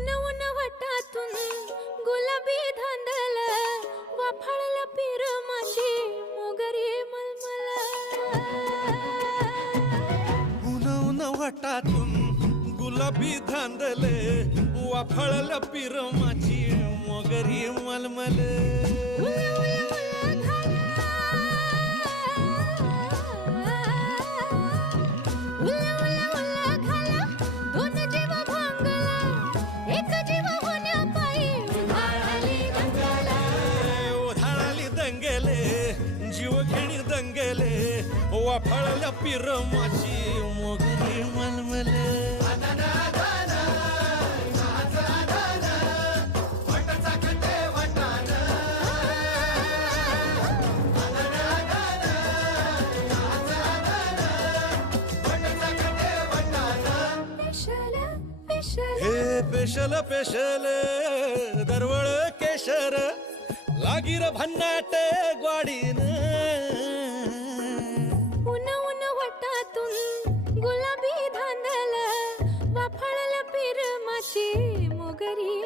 उन उन वटातून गुलाबी धांदल वाफाळल्या पिरमाची मोगरी मलमल उन उन वटातून गुलाबी धांदले वाफाळल्या पिरमाची मोगरी मलमल उल उल उल घाला दोन जीव भांगला एक जीव होण्यापायी उधाळली दंगला ओधाळली दंगेले जीव घेणी दंगेले वाफाळल्या पिरमाची मोगरी मलमल हे पेशल पेशल दरवळ केशर लागीर भन्नाट ग्वाडीन उन उन वटातून गुलाबी धांदल वाफाळल्या पिरमाची मोगरी